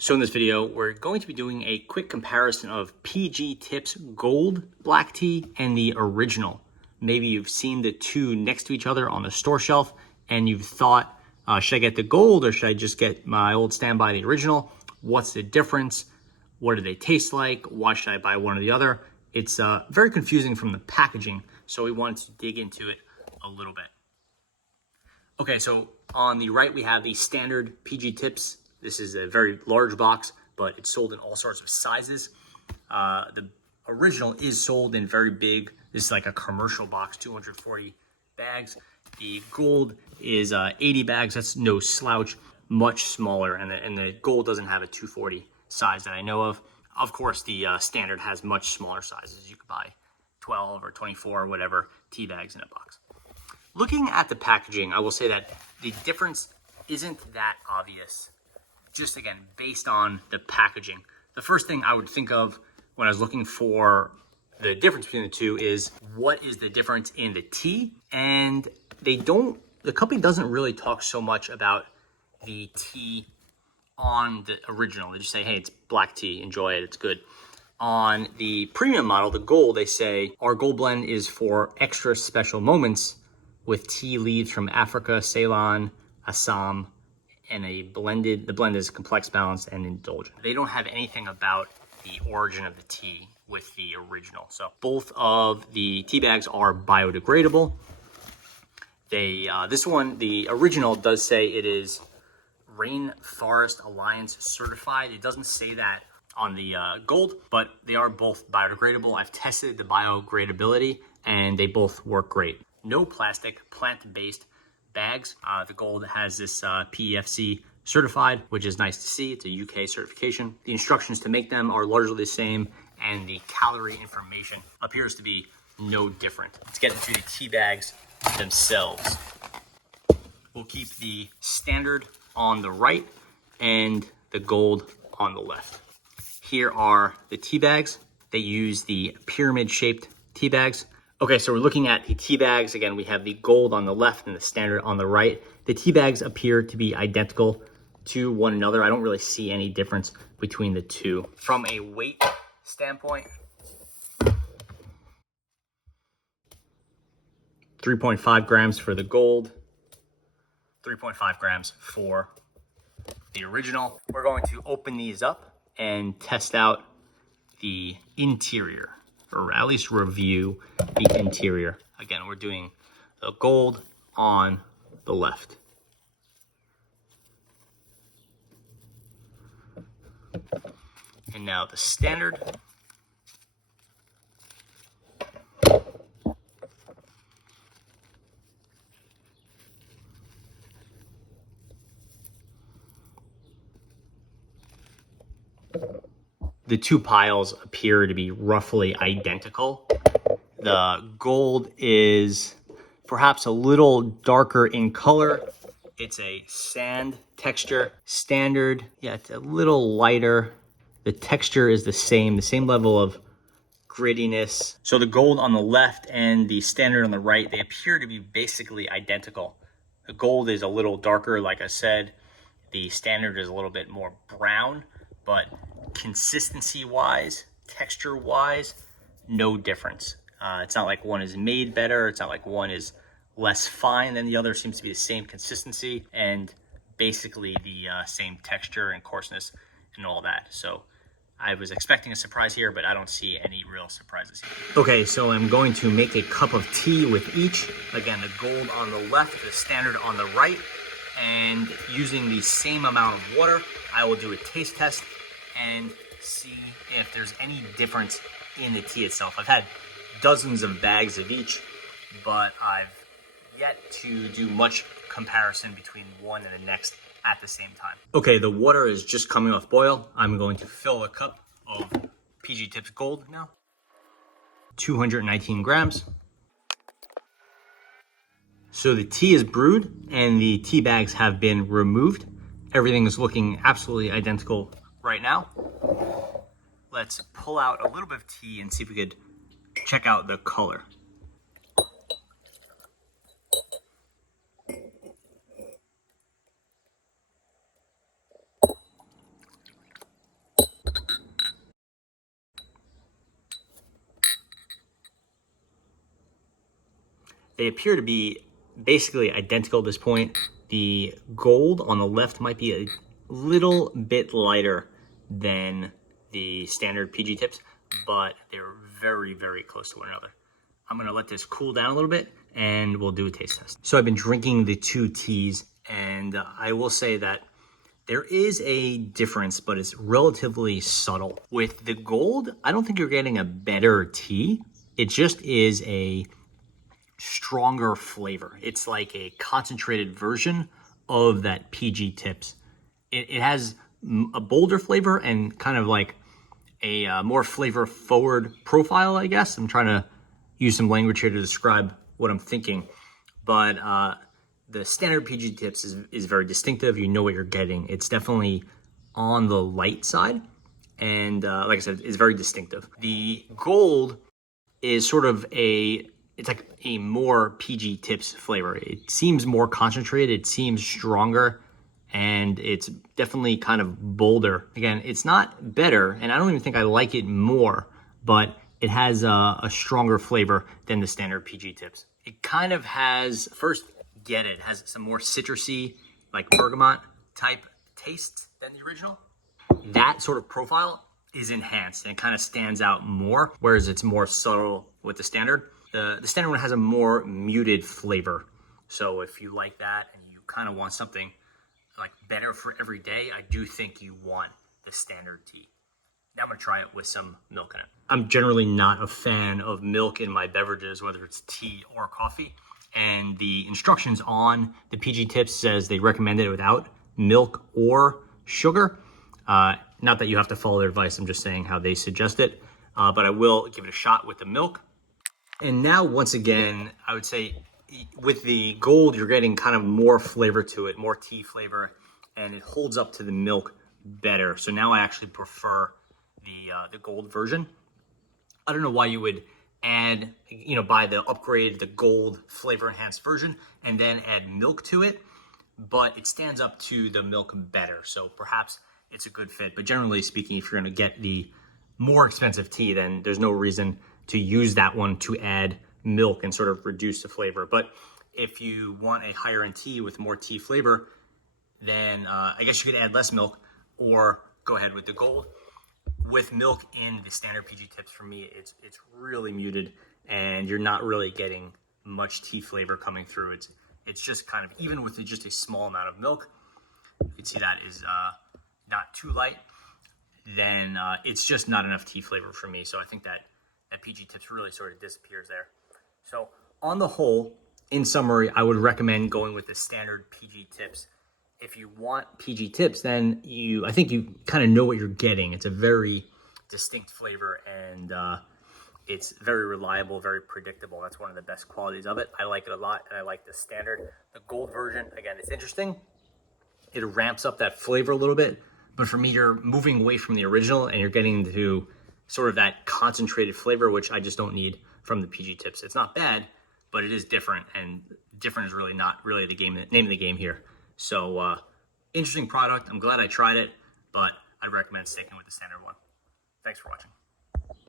So in this video, we're going to be doing a quick comparison of PG Tips Gold Black Tea and the original. Maybe you've seen the two next to each other on the store shelf and you've thought, should I get the gold or should I just get my old standby, the original? What's the difference? What do they taste like? Why should I buy one or the other? It's very confusing from the packaging, so we wanted to dig into it a little bit. Okay, so on the right, we have the standard PG Tips. This is a very large box, but it's sold in all sorts of sizes. The original is sold in very big. This is like a commercial box, 240 bags. The gold is 80 bags. That's no slouch, much smaller. And the gold doesn't have a 240 size that I know of. Of course, the standard has much smaller sizes. You could buy 12 or 24 or whatever tea bags in a box. Looking at the packaging, I will say that the difference isn't that obvious. Just again, based on the packaging. The first thing I would think of when I was looking for the difference between the two is what is the difference in the tea? And the company doesn't really talk so much about the tea on the original. They just say, hey, it's black tea, enjoy it, it's good. On the premium model, the gold, they say, our gold blend is for extra special moments with tea leaves from Africa, Ceylon, Assam, and the blend is complex, balanced, and indulgent. They don't have anything about the origin of the tea with the original. So both of the tea bags are biodegradable. This one, the original, does say it is Rainforest Alliance certified. It doesn't say that on the gold, but they are both biodegradable. I've tested the biodegradability and they both work great. No plastic, plant-based bags. The gold has this PEFC certified, which is nice to see. It's a UK certification. The instructions to make them are largely the same, and the calorie information appears to be no different. Let's get into the tea bags themselves. We'll keep the standard on the right and the gold on the left. Here are the tea bags. They use the pyramid-shaped tea bags. Okay, so we're looking at the tea bags. Again, we have the gold on the left and the standard on the right. The tea bags appear to be identical to one another. I don't really see any difference between the two. From a weight standpoint, 3.5 grams for the gold, 3.5 grams for the original. We're going to open these up and test out the interior, or at least review the interior. Again, we're doing the gold on the left. And now the standard. The two piles appear to be roughly identical. The gold is perhaps a little darker in color. It's a sand texture. Standard, yeah, it's a little lighter. The texture is the same level of grittiness. So the gold on the left and the standard on the right, they appear to be basically identical. The gold is a little darker, like I said. The standard is a little bit more brown, but consistency-wise, texture-wise, no difference. It's not like one is made better. It's not like one is less fine than the other. It seems to be the same consistency and basically the same texture and coarseness and all that. So I was expecting a surprise here, but I don't see any real surprises here. Okay, so I'm going to make a cup of tea with each. Again, the gold on the left, the standard on the right. And using the same amount of water, I will do a taste test and see if there's any difference in the tea itself. I've had dozens of bags of each, but I've yet to do much comparison between one and the next at the same time. Okay, the water is just coming off boil. I'm going to fill a cup of PG Tips Gold now. 219 grams. So the tea is brewed and the tea bags have been removed. Everything is looking absolutely identical right now. Let's pull out a little bit of tea and see if we could check out the color. They appear to be basically identical at this point. The gold on the left might be a little bit lighter than the standard PG tips, but they're very, very close to one another. I'm gonna let this cool down a little bit and we'll do a taste test. So I've been drinking the two teas, and I will say that there is a difference, but it's relatively subtle. With the gold, I don't think you're getting a better tea. It just is a stronger flavor. It's like a concentrated version of that PG tips. It has a bolder flavor and kind of like a more flavor forward profile, I guess. I'm trying to use some language here to describe what I'm thinking. But the standard PG tips is very distinctive. You know what you're getting. It's definitely on the light side. And like I said, it's very distinctive. The gold is sort of it's like a more PG tips flavor. It seems more concentrated. It seems stronger. And it's definitely kind of bolder. Again, it's not better, and I don't even think I like it more, but it has a stronger flavor than the standard PG tips. It kind of has, first get it, has some more citrusy, like bergamot type taste than the original. That sort of profile is enhanced and it kind of stands out more, whereas it's more subtle with the standard. The standard one has a more muted flavor. So if you like that and you kind of want something like better for every day, I do think you want the standard tea. Now I'm gonna try it with some milk in it. I'm generally not a fan of milk in my beverages, whether it's tea or coffee. And the instructions on the PG tips says they recommend it without milk or sugar. Not that you have to follow their advice, I'm just saying how they suggest it. But I will give it a shot with the milk. And now, once again, I would say with the gold, you're getting kind of more flavor to it, more tea flavor, and it holds up to the milk better. So now I actually prefer the gold version. I don't know why you would add, buy the upgrade, the gold flavor enhanced version, and then add milk to it, but it stands up to the milk better. So perhaps it's a good fit. But generally speaking, if you're gonna get the more expensive tea, then there's no reason to use that one to add milk and sort of reduce the flavor. But if you want a higher end tea with more tea flavor, then I guess you could add less milk or go ahead with the gold. With milk in the standard PG tips, for me, it's really muted and you're not really getting much tea flavor coming through. It's just kind of, even with just a small amount of milk, you can see that is not too light, then it's just not enough tea flavor for me. So I think that PG tips really sort of disappears there. So on the whole, in summary, I would recommend going with the standard PG tips. If you want PG tips, then I think you kind of know what you're getting. It's a very distinct flavor and it's very reliable, very predictable. That's one of the best qualities of it. I like it a lot and I like the standard. The gold version, again, it's interesting. It ramps up that flavor a little bit, but for me, you're moving away from the original and you're getting to sort of that concentrated flavor, which I just don't need from the PG tips. It's not bad, but it is different, and different is really not really the name of the game here. So interesting product. I'm glad I tried it, but I'd recommend sticking with the standard one. Thanks for watching.